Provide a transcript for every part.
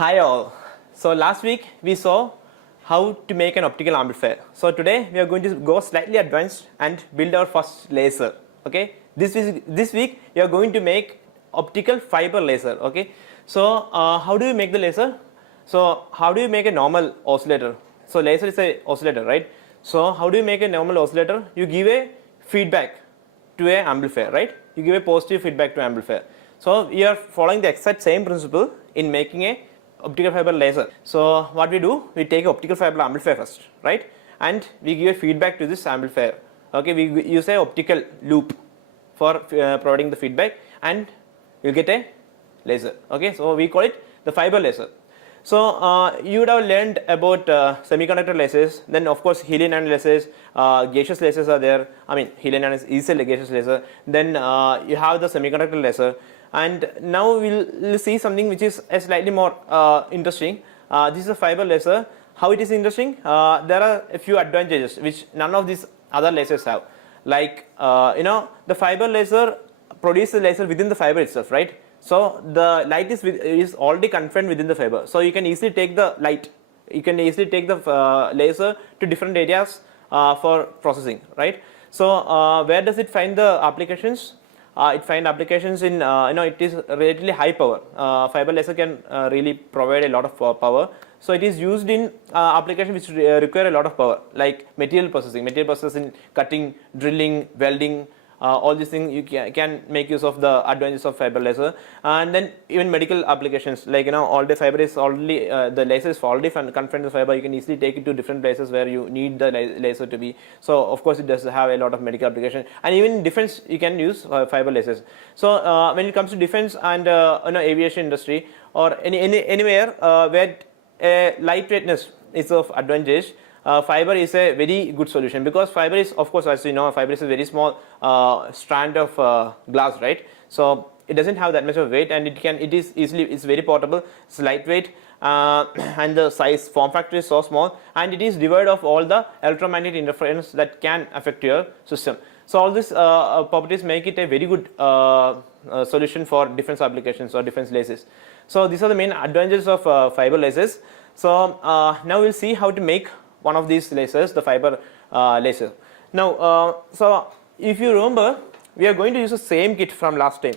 Hi all. So last week we saw how to make an optical amplifier. So today we are going to go slightly advanced and build our first laser. Okay. This week we are going to make optical fiber laser. Okay. So how do you make the laser? So how do you make a normal oscillator? So laser is a oscillator, right? So how do you make a normal oscillator? You give a feedback to a amplifier, right? You give a positive feedback to amplifier. So we are following the exact same principle in making a optical fiber laser. So what we do, we take optical fiber amplifier first, right? And we give a feedback to this amplifier. Okay, we use a optical loop for providing the feedback, and you get a laser. Okay, so we call it the fiber laser. So you would have learned about semiconductor lasers. Then of course helium ion lasers, gaseous lasers are there. I mean helium ion is a gaseous laser. Then you have the semiconductor laser. And now we'll see something which is slightly more interesting. This is a fiber laser. How it is interesting? There are a few advantages which none of these other lasers have. Like the fiber laser produces the laser within the fiber itself, right? So the light is already confined within the fiber. So you can easily take the light. You can easily take the laser to different areas for processing, right? So where does it find the applications? It finds applications in it is relatively high power. Fiber laser can really provide a lot of power. So it is used in applications which require a lot of power, like material processing, cutting, drilling, welding. All these things you can make use of the advantages of fiber laser. And then even medical applications, like all the fiber is already the laser is already confined to the fiber. You can easily take it to different places where you need the laser to be. So of course it does have a lot of medical application, and even in defense you can use fiber lasers. So when it comes to defense and aviation industry or anywhere where lightweightness is of advantage, fiber is a very good solution, because fiber is, of course, as you know, fiber is a very small strand of glass, right? So it doesn't have that much of weight, and it's very portable, it's lightweight, and the form factor is so small, and it is devoid of all the electromagnetic interference that can affect your system. So all these properties make it a very good solution for defense applications or defense lasers. So these are the main advantages of fiber lasers. So now we'll see how to make one of these lasers, the fiber laser. Now, so if you remember, we are going to use the same kit from last time.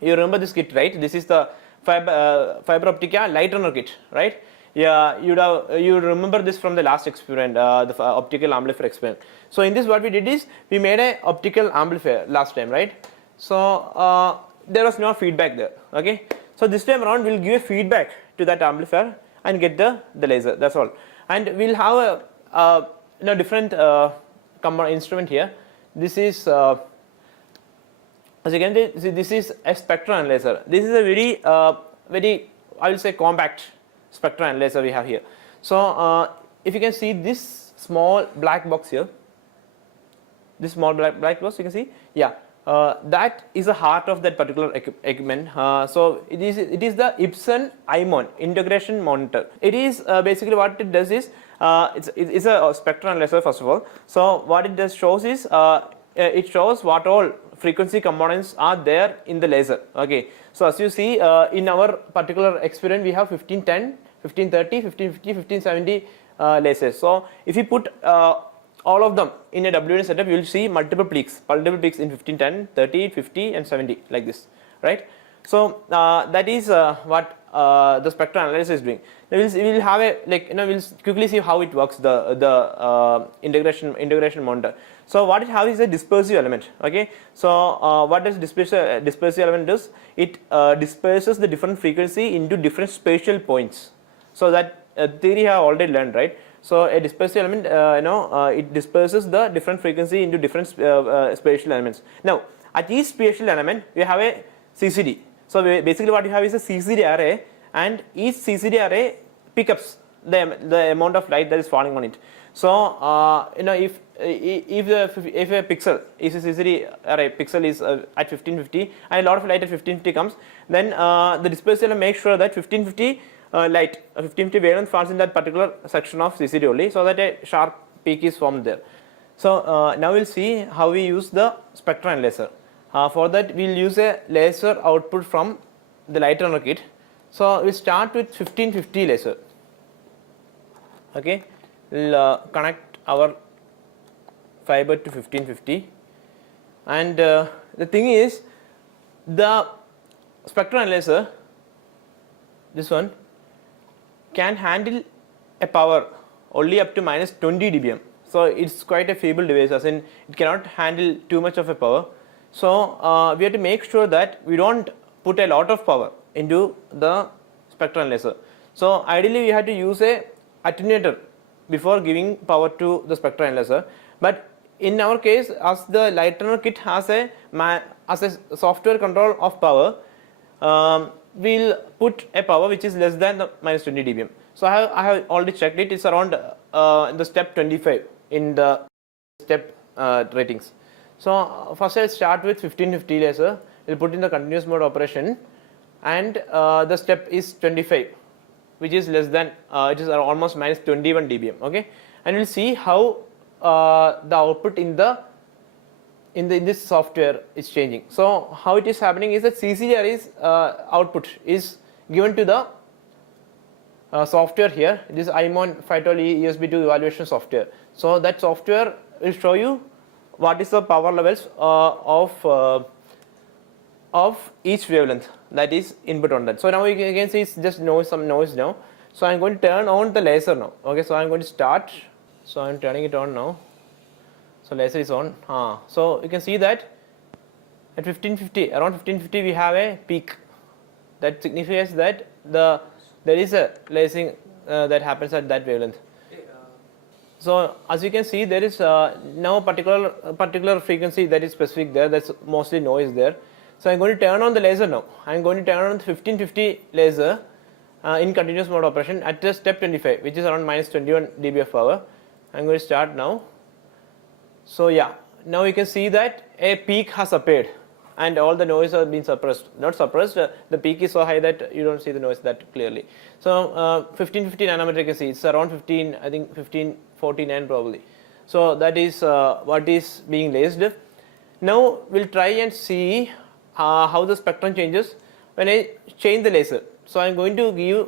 You remember this kit, right? This is the fiber optica light runner kit, right? Yeah, you remember this from the last experiment, the optical amplifier experiment. So in this, what we did is we made a optical amplifier last time, right? So there was no feedback there. Okay, so this time around we'll give a feedback to that amplifier and get the laser. That's all. And we'll have a different instrument here. This is as you can see, this is a spectral analyzer. This is a very I will say compact spectral analyzer we have here. So if you can see this small black box here, this small black box, you can see, yeah, that is the heart of that particular equipment. So it is the Epson IMON integration monitor. It is basically what it does is it's a spectral analyzer first of all. So what it does shows is it shows what all frequency components are there in the laser. Okay, so as you see in our particular experiment we have 1510, 1530, 1550, 1570 lasers. So if you put all of them in a WN setup, you will see multiple peaks in 1510, 30, 50 and 70, like this, right? So that is what the spectral analysis is doing. We will have a we'll quickly see how it works, the integration monitor. So what it has is a dispersive element. Okay, so what does dispersive element does? It disperses the different frequency into different spatial points. So that theory I have already learned, right? So a dispersive element, it disperses the different frequency into different spatial elements. Now at each spatial element we have a CCD. So basically what you have is a CCD array, and each CCD array picks up the amount of light that is falling on it. So if a pixel is a CCD array, pixel is at 1550 and a lot of light at 1550 comes, then the dispersive element makes sure that 1550 light 1550 wavelength falls in that particular section of CCD only, so that a sharp peak is formed there. So now we'll see how we use the spectral analyzer. For that we'll use a laser output from the light runner kit. So we start with 1550 laser. Okay, we'll connect our fiber to 1550, and the thing is, the spectral analyzer, this one, can handle a power only up to minus 20 dBm. So it's quite a feeble device, as in it cannot handle too much of a power. So we have to make sure that we don't put a lot of power into the spectral analyzer. So ideally we have to use a attenuator before giving power to the spectral analyzer. But in our case, as the light runner kit has a software control of power, we'll put a power which is less than the minus 20 dBm. So I have already checked it. It's around the step 25 in the step ratings. So first I'll start with 1550 laser. We'll put in the continuous mode operation, and the step is 25, which is less than it is almost minus 21 dBm. Okay, and we'll see how the output in this software is changing. So how it is happening is that CCDR's output is given to the software here. This IMON Phytol-E USB2 evaluation software. So that software will show you what is the power levels of each wavelength that is input on that. So now you can see it's just some noise now. So I'm going to turn on the laser now. Okay, so I'm going to start. So I'm turning it on now. So laser is on. So you can see that at 1550, around 1550, we have a peak. That signifies that there is a lasing that happens at that wavelength. So as you can see, there is now particular frequency that is specific there. That's mostly noise there. So I'm going to turn on the laser now. I'm going to turn on the 1550 laser in continuous mode operation at the step 25, which is around minus 21 dB of power. I'm going to start now. So yeah, now you can see that a peak has appeared, and all the noise has been suppressed. Not suppressed, the peak is so high that you don't see the noise that clearly. So 1550 nanometer, you can see it's around 15, I think 1549 probably. So that is what is being lased. Now we'll try and see how the spectrum changes when I change the laser. So I'm going to give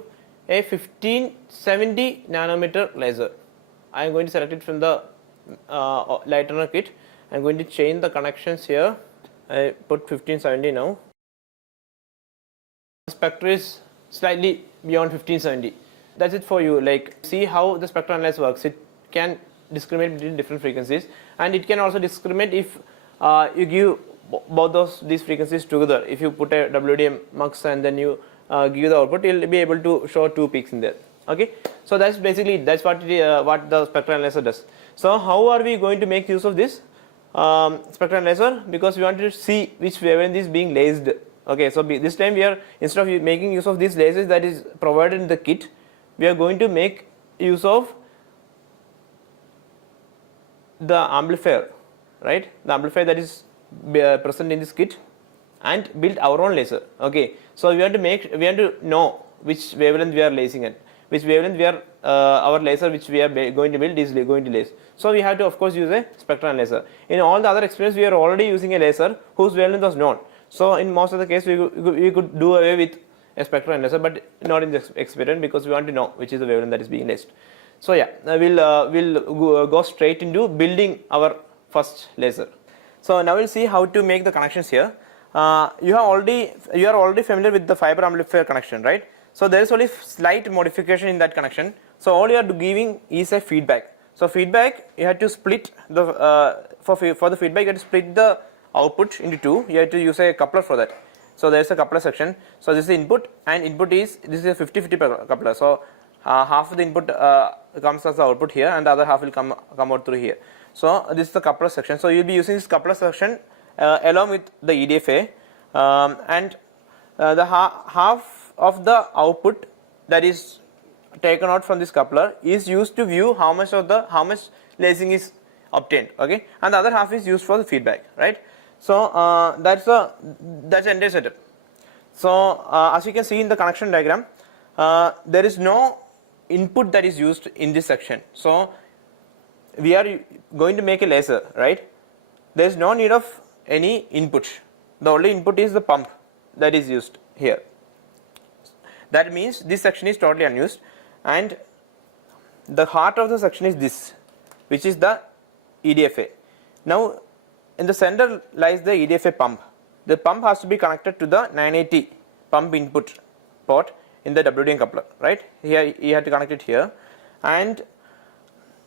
a 1570 nanometer laser. I'm going to select it from the light runner kit. I'm going to change the connections here. I put 1570 now. The spectrum is slightly beyond 1570. That's it for you. Like, see how the spectral analyzer works. It can discriminate between different frequencies, and it can also discriminate if you give both these frequencies together. If you put a WDM mux and then you give the output, you'll be able to show two peaks in there. Okay, so that's basically what the spectral analyzer does. So how are we going to make use of this spectral analyzer? Because we want to see which wavelength is being lased. Okay, so this time we are, instead of making use of these lasers that is provided in the kit, we are going to make use of the amplifier, right? The amplifier that is present in this kit, and build our own laser. Okay, so we want to know which wavelength we are lasing at, which wavelength we are our laser which we are going to build is going to lace. So we have to of course use a spectral analyzer. In all the other experiments, we are already using a laser whose wavelength was known. So in most of the case, we could do away with a spectral analyzer, but not in this experiment, because we want to know which is the wavelength that is being laced. So yeah, we'll go straight into building our first laser. So now we'll see how to make the connections here. You are already familiar with the fiber amplifier connection, right? So there is only slight modification in that connection. So all you are giving is a feedback. So feedback, you have to split the for the feedback, you have to split the output into two. You have to use a coupler for that. So there is a coupler section. So this is input, and input is, this is a 50-50 coupler. So half of the input comes as the output here, and the other half will come out through here. So this is the coupler section. So you will be using this coupler section along with the EDFA, and the half of the output that is taken out from this coupler is used to view how much lacing is obtained. Okay, and the other half is used for the feedback, right? So that's the entire setup. So as you can see in the connection diagram, there is no input that is used in this section. So we are going to make a laser, right? There is no need of any input. The only input is the pump that is used here. That means this section is totally unused, and the heart of the section is this, which is the EDFA. Now in the center lies the EDFA pump. The pump has to be connected to the 980 pump input port in the WDM coupler, right? Here you have to connect it here, and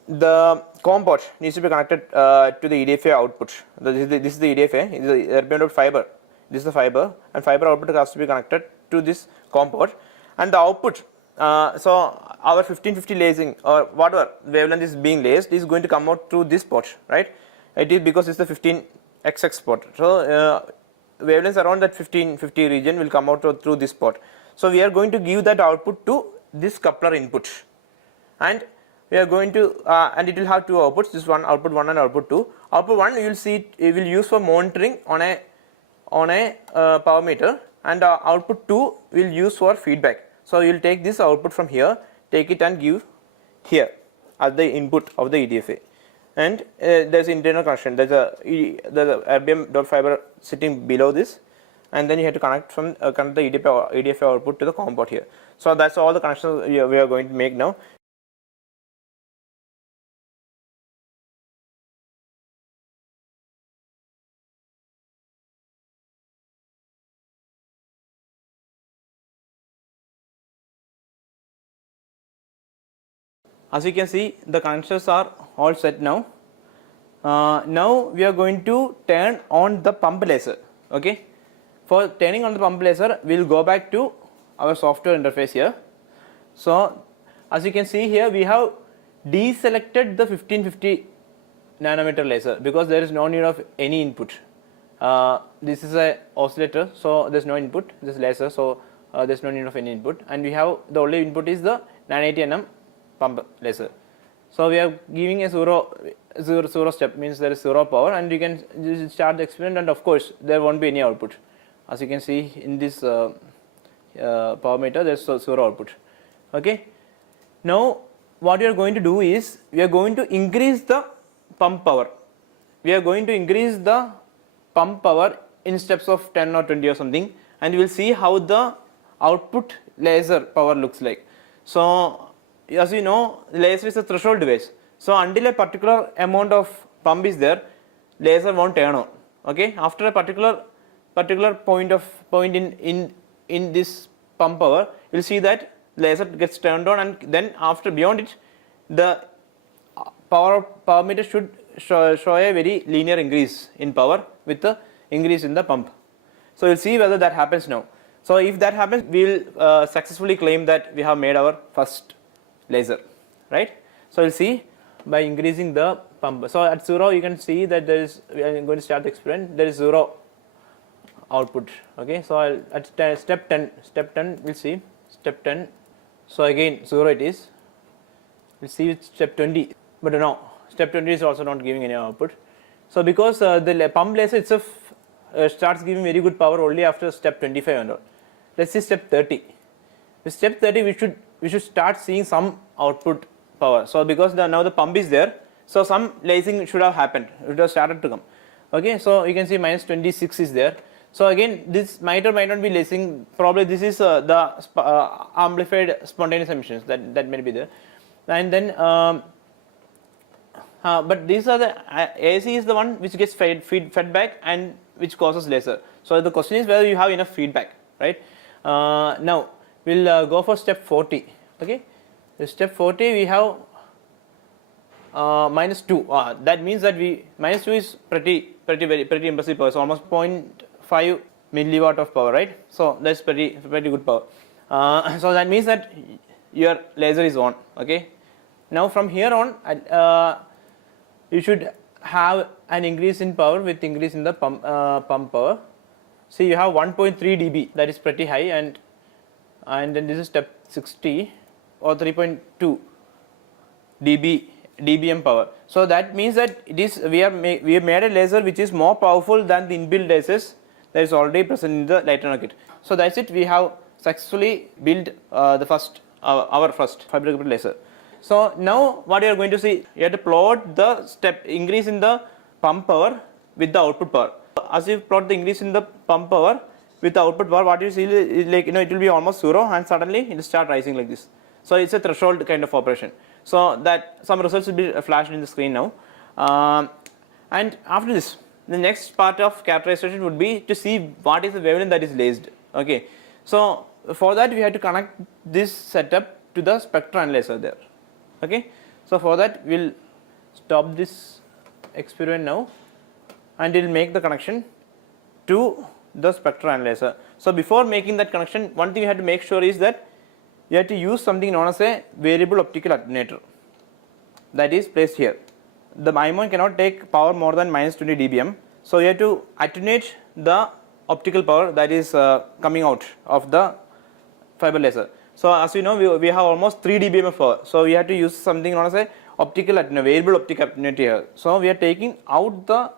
the COM port needs to be connected to the EDFA output. This is the EDFA, this is the erbium fiber. This is the fiber, and fiber output has to be connected to this COM port, and the output. So our 1550 lacing or whatever wavelength is being laced is going to come out through this port, right? It is because it's the 15XX port. So wavelengths around that 1550 region will come out through this port. So we are going to give that output to this coupler input, and we are going to and it will have two outputs. This one output 1 and output 2. Output 1 you will see it will use for monitoring on a power meter, and output 2 will use for feedback. So you will take this output from here, take it and give here as the input of the EDFA, and there is internal connection. There is the erbium dot fiber sitting below this, and then you have to connect the EDFA output to the COM port here. So that's all the connections we are going to make now. As you can see, the connections are all set now. Now we are going to turn on the pump laser. Okay, for turning on the pump laser, we will go back to our software interface here. So as you can see here, we have deselected the 1550 nanometer laser because there is no need of any input. This is a oscillator, so there is no input. This is laser, so there is no need of any input, and we have the only input is the 980 nm pump laser. So we are giving a zero step, means there is 0 power, and you can start the experiment, and of course there won't be any output. As you can see in this power meter, there is 0 output. Okay. Now what we are going to do is we are going to increase the pump power. We are going to increase the pump power in steps of 10 or 20 or something, and we will see how the output laser power looks like. So as you know, laser is a threshold device. So until a particular amount of pump is there, laser won't turn on. Okay, after a particular point in this pump power, you will see that laser gets turned on, and then after beyond it, the power meter should show a very linear increase in power with the increase in the pump. So we will see whether that happens now. So if that happens, we will successfully claim that we have made our first laser, right? So we'll see by increasing the pump. So at 0 you can see that there is, we are going to start the experiment, there is 0 output. Okay, so at step 10 we'll see step 10. So again 0 it is. We'll see with step 20, but no, step 20 is also not giving any output. So because the pump laser itself starts giving very good power only after step 25 and all. Let's see step 30. With step 30 we should start seeing some output power. So because now the pump is there, so some lacing should have happened, it would have started to come. Okay, so you can see minus 26 is there. So again this might or might not be lacing, probably this is the amplified spontaneous emissions that may be there. And then but these are the AC is the one which gets fed back and which causes laser. So the question is whether you have enough feedback, right? Now we'll go for step 40. Okay, the step 40 we have minus 2. That means that minus 2 is pretty impressive power. So almost 0.5 milliwatt of power, right? So that's pretty good power. So that means that your laser is on. Okay, now from here on you should have an increase in power with increase in the pump power. See, you have 1.3 dB, that is pretty high, and then this is step 60 or 3.2 dBm power. So that means that it is we have made a laser which is more powerful than the inbuilt lasers that is already present in the light runner kit. So that's it, we have successfully built our first fabricated laser. So now what you are going to see, you have to plot the step increase in the pump power with the output power. As you plot the increase in the pump power, with the output power, what you see is like, it will be almost 0 and suddenly it will start rising like this. So it's a threshold kind of operation. So that some results will be flashed in the screen now. And after this, the next part of characterization would be to see what is the wavelength that is laced. Okay. So for that we have to connect this setup to the spectral analyzer there. Okay. So for that we'll stop this experiment now and we'll make the connection to the spectral analyzer. So before making that connection, one thing you have to make sure is that you have to use something known as a variable optical attenuator that is placed here. The imon cannot take power more than minus 20 dBm. So you have to attenuate the optical power that is coming out of the fiber laser. So as you know, we have almost 3 dBm of power. So we have to use something known as a optical attenuator, variable optical attenuator here. So we are taking out the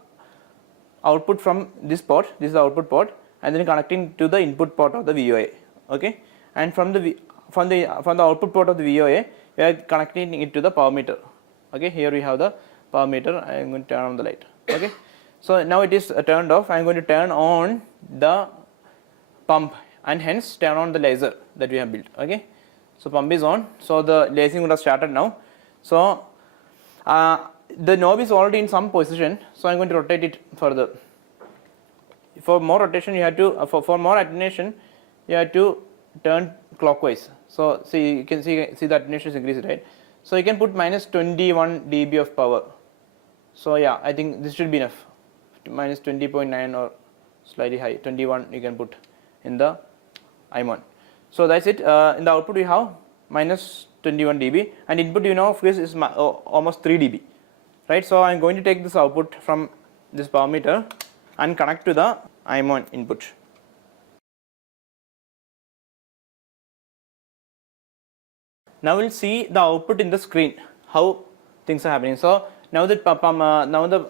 output from this port. This is the output port, and then connecting to the input port of the VOA. Okay, and from the output port of the VOA, we are connecting it to the power meter. Okay, here we have the power meter. I am going to turn on the light. Okay, so now it is turned off. I am going to turn on the pump and hence turn on the laser that we have built. Okay, so pump is on. So the lasing would have started now. So the knob is already in some position. So I am going to rotate it further. For more rotation, you have to for more attenuation, you have to turn clockwise. So see, you can see the attenuation is increased, right? So you can put minus 21 dB of power. So yeah, I think this should be enough. Minus 20.9 or slightly high, 21 you can put in the imon. So that's it. In the output we have minus 21 dB, and input of course is almost 3 dB, right? So I am going to take this output from this power meter and connect to the imon input. Now we'll see the output in the screen, how things are happening. So now that now the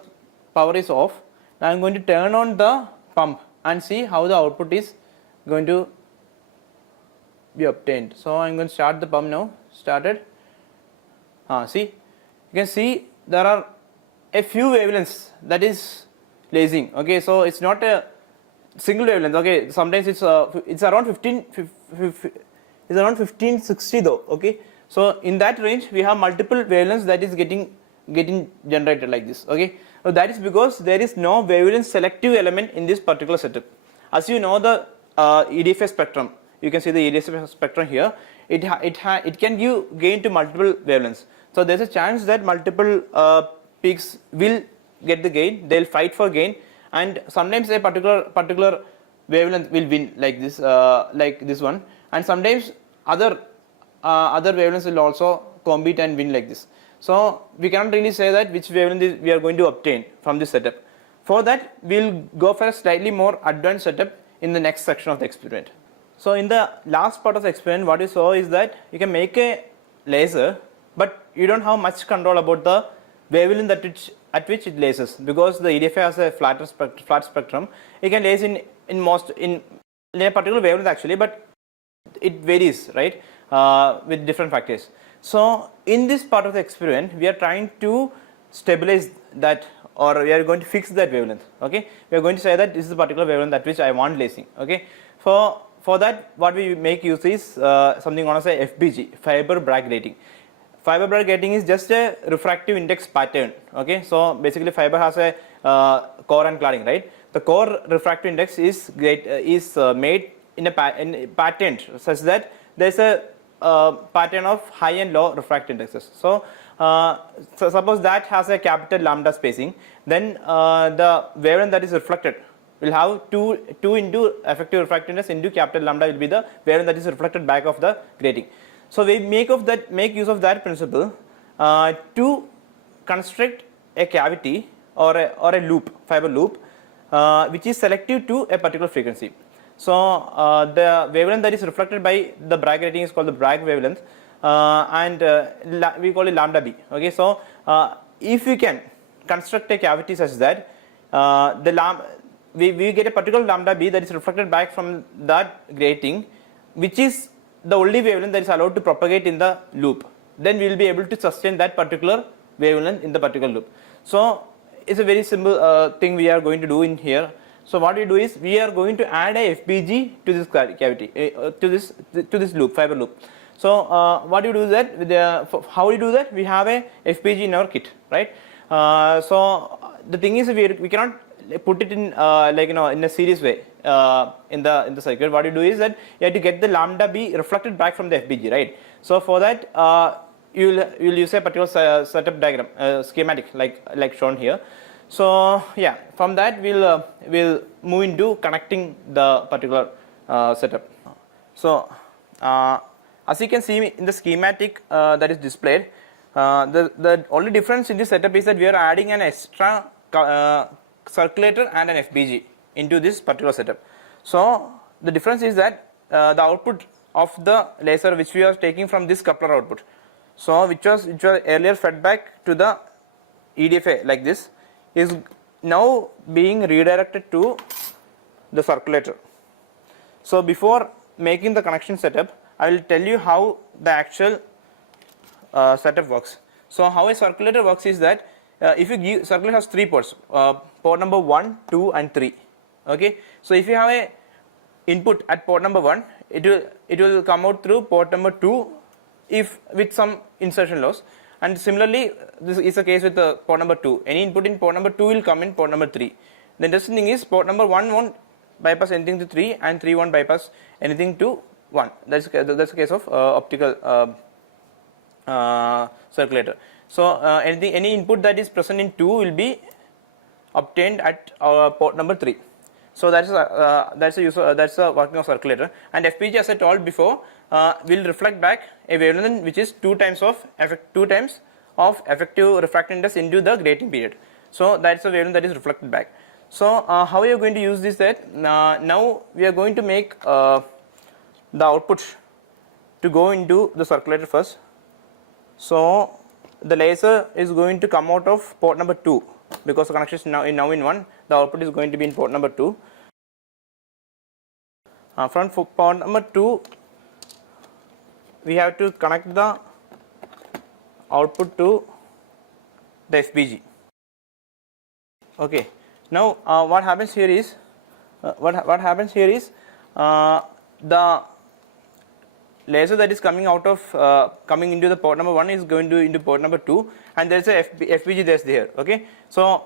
power is off. Now I am going to turn on the pump and see how the output is going to be obtained. So I am going to start the pump now. Started. See, you can see there are a few wavelengths that is lasing. Okay, so it's not a single wavelength. Okay, sometimes it's around 1560 though. Okay, so in that range we have multiple wavelengths that is getting generated like this. Okay, so that is because there is no wavelength selective element in this particular setup. As you know, the EDFA spectrum, you can see the EDFA spectrum here. It can give gain to multiple wavelengths. So there is a chance that multiple peaks will get the gain. They will fight for gain, and sometimes a particular wavelength will win like this one, and sometimes other wavelengths will also compete and win like this. So we cannot really say that which wavelength we are going to obtain from this setup. For that, we will go for a slightly more advanced setup in the next section of the experiment. So in the last part of the experiment, what you saw is that you can make a laser, but you don't have much control about the wavelength at which it lasers, because the EDFA has a flat spectrum. You can laser in a particular wavelength actually, but it varies, right, with different factors. So in this part of the experiment, we are trying to stabilize that, or we are going to fix that wavelength. Okay, we are going to say that this is the particular wavelength at which I want lasing. Okay, for that, what we make use is something known as a FBG, fiber Bragg grating. Fiber Bragg grating is just a refractive index pattern. Okay, so basically fiber has a core and cladding, right? The core refractive index is made in a pattern such that there is a pattern of high and low refractive indexes. So suppose that has a capital lambda spacing, then the wavelength that is reflected will have 2 into effective refractive index into capital lambda will be the wavelength that is reflected back of the grating. So we make use of that principle to construct a cavity or a loop, fiber loop, which is selective to a particular frequency. So the wavelength that is reflected by the Bragg grating is called the Bragg wavelength, and we call it lambda b. Okay, so if we can construct a cavity such that we get a particular lambda b that is reflected back from that grating, which is the only wavelength that is allowed to propagate in the loop, then we will be able to sustain that particular wavelength in the particular loop. So it's a very simple thing we are going to do in here. So what we do is we are going to add a FPG to this cavity, to this loop, fiber loop. So what you do is that with how we do that, we have a FPG in our kit, right? So the thing is we cannot put it in like in a series way in the circuit. What you do is that you have to get the lambda B reflected back from the FPG, right? So for that you'll use a particular setup diagram, schematic like shown here. So yeah, from that we'll move into connecting the particular setup. So as you can see in the schematic that is displayed, the only difference in this setup is that we are adding an extra circulator and an FPG into this particular setup. So the difference is that the output of the laser which we are taking from this coupler output, so which was earlier fed back to the EDFA like this, is now being redirected to the circulator. So before making the connection setup, I will tell you how the actual setup works. So how a circulator works is that if you give, circulator has 3 ports, port number 1, 2 and 3. Okay, so if you have a input at port number 1, it will come out through port number 2 if with some insertion loss, and similarly this is the case with the port number 2. Any input in port number 2 will come in port number 3. The interesting thing is port number 1 won't bypass anything to 3 and 3 won't bypass anything to 1. That's the case of optical circulator. So any input that is present in 2 will be obtained at port number 3. So that's the working of circulator. And FPG, as I told before, will reflect back a wavelength which is 2 times of effective refractive index into the grating period. So that's the wavelength that is reflected back. So how are you going to use this? That now we are going to make the output to go into the circulator first. So the laser is going to come out of port number 2 because the connection is now in 1. The output is going to be in port number 2. From port number 2, we have to connect the output to the FPG. Okay. Now what happens here is the laser that is coming out of coming into the port number 1 is going to into port number 2, and there is a FPG that's there. Okay, so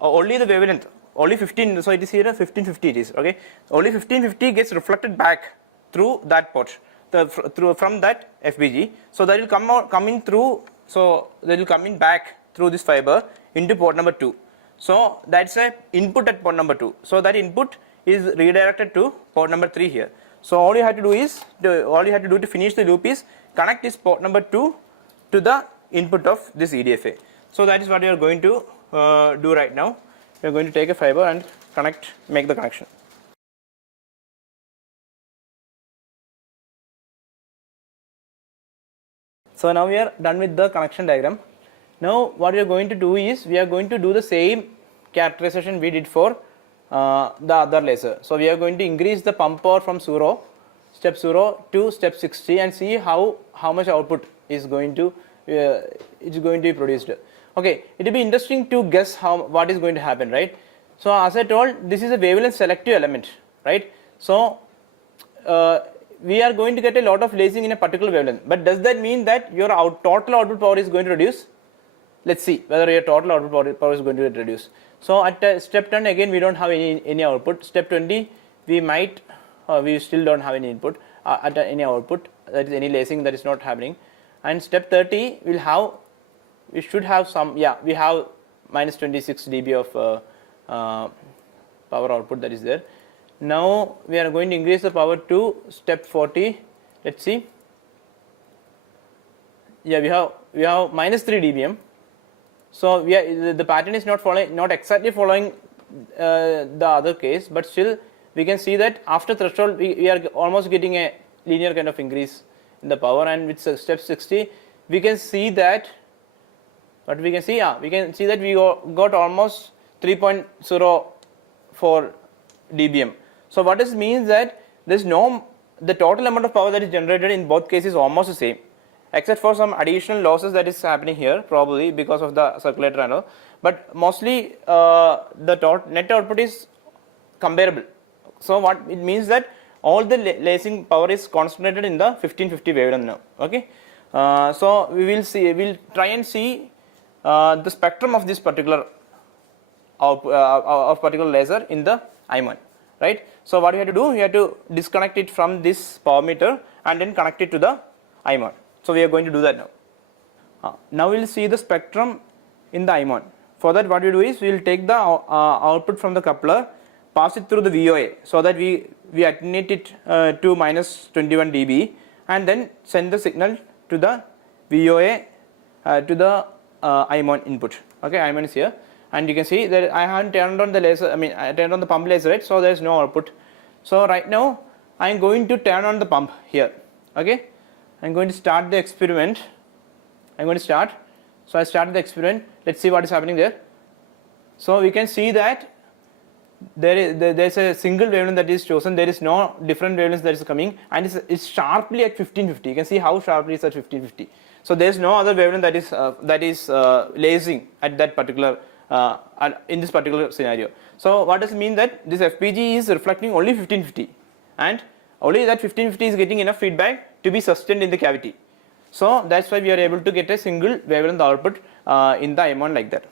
only the wavelength, only 15, so it is here 1550 it is. Okay, only 1550 gets reflected back through that port, from that FPG. So that will come in through, so that will come in back through this fiber into port number 2. So that's a input at port number 2. So that input is redirected to port number 3 here. So all you have to do to finish the loop is connect this port number 2 to the input of this EDFA. So that is what you are going to do right now. You are going to take a fiber and make the connection. So now we are done with the connection diagram. Now what we are going to do is we are going to do the same characterization we did for the other laser. So we are going to increase the pump power from step 0 to step 60 and see how much output is going to be produced. Okay, it will be interesting to guess what is going to happen, right? So as I told, this is a wavelength selective element, right? So we are going to get a lot of lasing in a particular wavelength, but does that mean that your total output power is going to reduce? Let's see whether your total output power is going to get reduced. So at step 10 again we don't have any output. Step 20 we still don't have any input at any output, that is any lasing that is not happening. And step 30 we should have some, yeah, we have minus 26 dB of power output that is there. Now we are going to increase the power to step 40. Let's see. Yeah, we have minus 3 dBm. So the pattern is not exactly following the other case, but still we can see that after threshold we are almost getting a linear kind of increase in the power, and with step 60 we can see that what we can see, we can see that we got almost 3.04 dBm. So what this means that the total amount of power that is generated in both cases is almost the same, except for some additional losses that is happening here, probably because of the circulator and all. But mostly the net output is comparable. So what it means that all the lasing power is concentrated in the 1550 wavelength now. Okay, so we'll try and see the spectrum of this particular of particular laser in the IMON, right? So what we have to do, we have to disconnect it from this power meter and then connect it to the IMON. So we are going to do that now. Now we will see the spectrum in the IMON. For that, what we do is we will take the output from the coupler, pass it through the VOA, so that we attenuate it to minus 21 dB, and then send the signal to the VOA to the IMON input. Okay, IMON is here, and you can see that I haven't turned on the laser. I turned on the pump laser, right? So there is no output. So right now I am going to turn on the pump here. Okay, I am going to start the experiment. I'm going to start. So I started the experiment. Let's see what is happening there. So we can see that there is a single wavelength that is chosen. There is no different wavelengths that is coming, and it's sharply at 1550. You can see how sharply it's at 1550. So there is no other wavelength that is lasing at that particular in this particular scenario. So what does it mean? That this FPG is reflecting only 1550, and only that 1550 is getting enough feedback to be sustained in the cavity. So that's why we are able to get a single wavelength output in the IMON like that.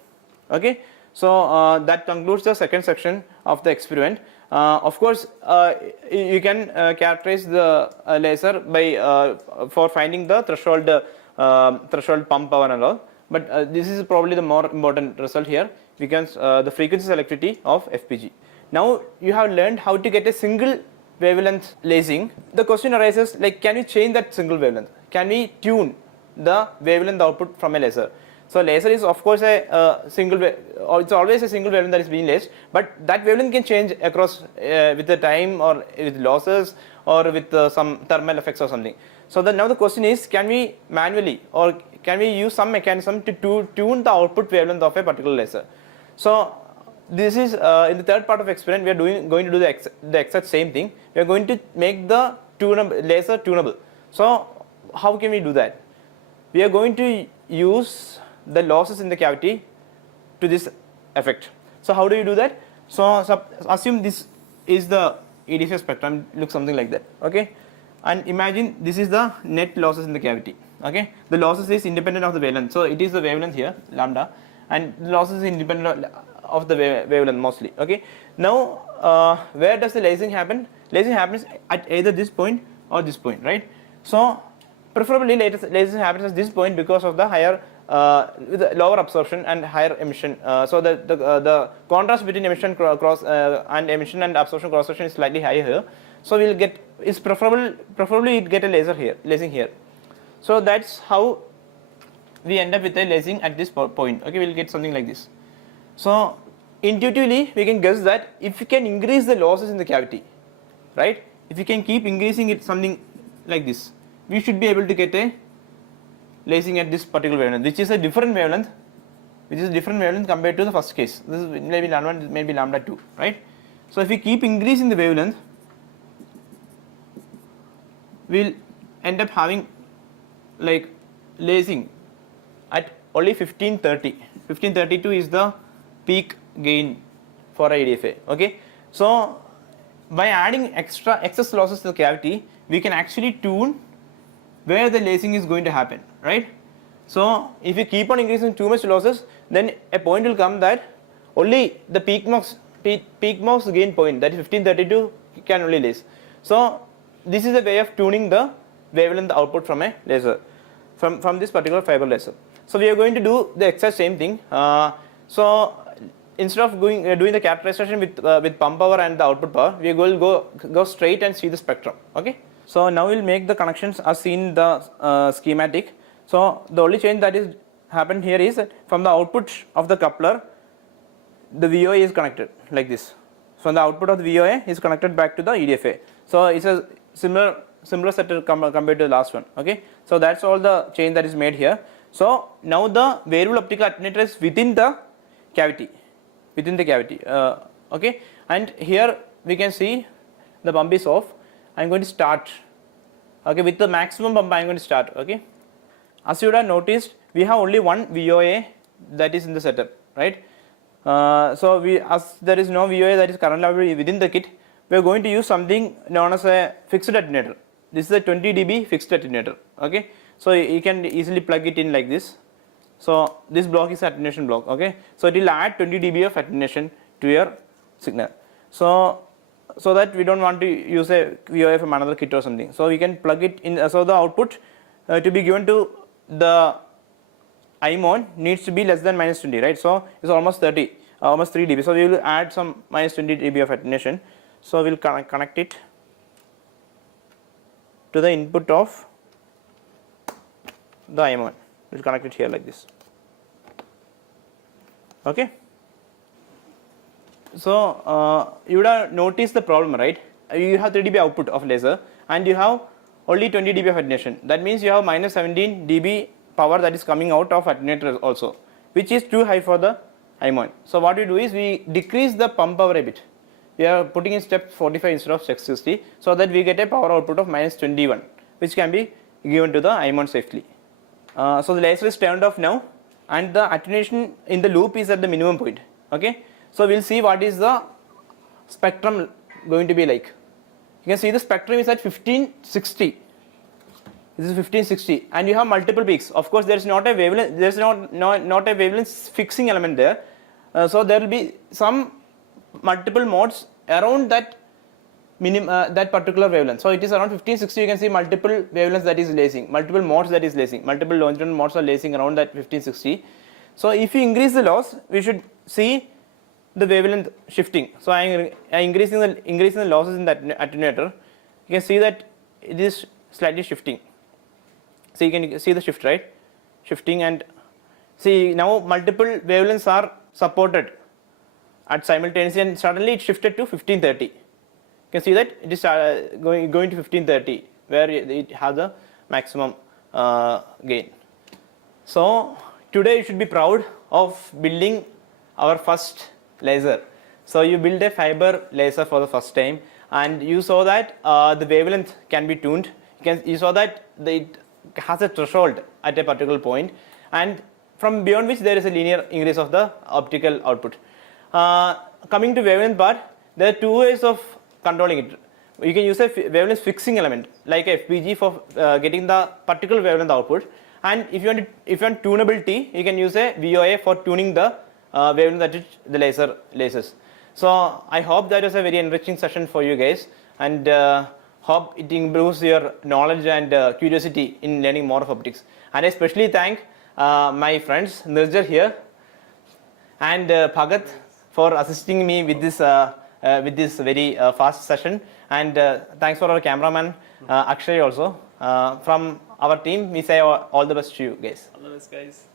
Okay, so that concludes the second section of the experiment. Of course, you can characterize the laser by for finding the threshold pump power and all. But this is probably the more important result here, because the frequency selectivity of FPG. Now you have learned how to get a single wavelength lasing. The question arises, like, can we change that single wavelength? Can we tune the wavelength output from a laser? So laser is of course a single or it's always a single wavelength that is being lased, but that wavelength can change across with the time, or with losses, or with some thermal effects or something. So now the question is, can we manually, or can we use some mechanism to tune the output wavelength of a particular laser? So this is in the third part of experiment. We are going to do the exact same thing. We are going to make the laser tunable. So how can we do that? We are going to use the losses in the cavity to this effect. So how do you do that? So assume this is the EDFA spectrum, looks something like that. Okay, and imagine this is the net losses in the cavity. Okay, the losses is independent of the wavelength. So it is the wavelength here, lambda, and the losses is independent of the wavelength mostly. Okay, now where does the lasing happen? Lasing happens at either this point or this point, right? So preferably lasing happens at this point because of the higher with lower absorption and higher emission. So the contrast between emission and emission and absorption cross section is slightly higher here. So we'll get, it's preferably get a lasing here. So that's how we end up with a lasing at this point. Okay, we'll get something like this. So intuitively we can guess that if you can increase the losses in the cavity, right? If you can keep increasing it something like this, we should be able to get a lasing at this particular wavelength, which is a different wavelength, compared to the first case. This is maybe lambda 1, maybe lambda 2, right? So if we keep increasing the wavelength, we'll end up having like lasing at only 1530. 1532 is the peak gain for a EDFA. Okay, so by adding excess losses to the cavity, we can actually tune where the lasing is going to happen, right? So if you keep on increasing too much losses, then a point will come that only the peak max gain point, that is 1532, can only lase. So this is a way of tuning the wavelength output from a laser, from this particular fiber laser. So we are going to do the exact same thing. So instead of doing the characterization with pump power and the output power, we will go straight and see the spectrum. Okay. So now we'll make the connections as seen in the schematic. So the only change that is happened here is that from the output of the coupler, the VOA is connected like this. So the output of the VOA is connected back to the EDFA. So it's a similar setup compared to the last one. Okay. So that's all the change that is made here. So now the variable optical attenuator is within the cavity. Okay. And here we can see the pump is off. I'm going to start. Okay, with the maximum pump I'm going to start. Okay, as you would have noticed, we have only one VOA that is in the setup, right? So as there is no VOA that is currently available within the kit, we are going to use something known as a fixed attenuator. This is a 20 dB fixed attenuator. Okay, so you can easily plug it in like this. So this block is attenuation block. Okay, so it will add 20 dB of attenuation to your signal. So that we don't want to use a VOA from another kit or something. So we can plug it in. So the output to be given to the IMON needs to be less than minus 20, right? So it's almost 30, almost 3 dB. So we will add some minus 20 dB of attenuation. So we'll connect it to the input of the IMON. We'll connect it here like this. Okay. So you would have noticed the problem, right? You have 3 dB output of laser and you have only 20 dB of attenuation. That means you have minus 17 dB power that is coming out of attenuator also, which is too high for the IMON. So what we do is we decrease the pump power a bit. We are putting in step 45 instead of step 60, so that we get a power output of minus 21, which can be given to the IMON safely. So the laser is turned off now and the attenuation in the loop is at the minimum point. Okay, so we'll see what is the spectrum going to be like. You can see the spectrum is at 1560. This is 1560 and you have multiple peaks. Of course there is not a wavelength, there is not a wavelength fixing element there. So there will be some multiple modes around that that particular wavelength. So it is around 1560. You can see multiple wavelengths that is lacing, multiple modes that is lacing, multiple longitudinal modes are lacing around that 1560. So if you increase the loss, we should see the wavelength shifting. So I am increasing the losses in that attenuator. You can see that it is slightly shifting. So you can see the shift, right? Shifting, and see now multiple wavelengths are supported at simultaneously, and suddenly it shifted to 1530. You can see that it is going to 1530 where it has the maximum gain. So today you should be proud of building our first laser. So you build a fiber laser for the first time and you saw that the wavelength can be tuned. You saw that it has a threshold at a particular point, and from beyond which there is a linear increase of the optical output. Coming to wavelength part, there are two ways of controlling it. You can use a wavelength fixing element like FPG for getting the particular wavelength output, and if you want tunability, you can use a VOA for tuning the wavelength that the laser lasers. So I hope that was a very enriching session for you guys, and hope it improves your knowledge and curiosity in learning more of optics. And I especially thank my friends Nirjar here and Bhagat for assisting me with this very fast session, and thanks for our cameraman Akshay also. From our team, we say all the best to you guys. All the best, guys.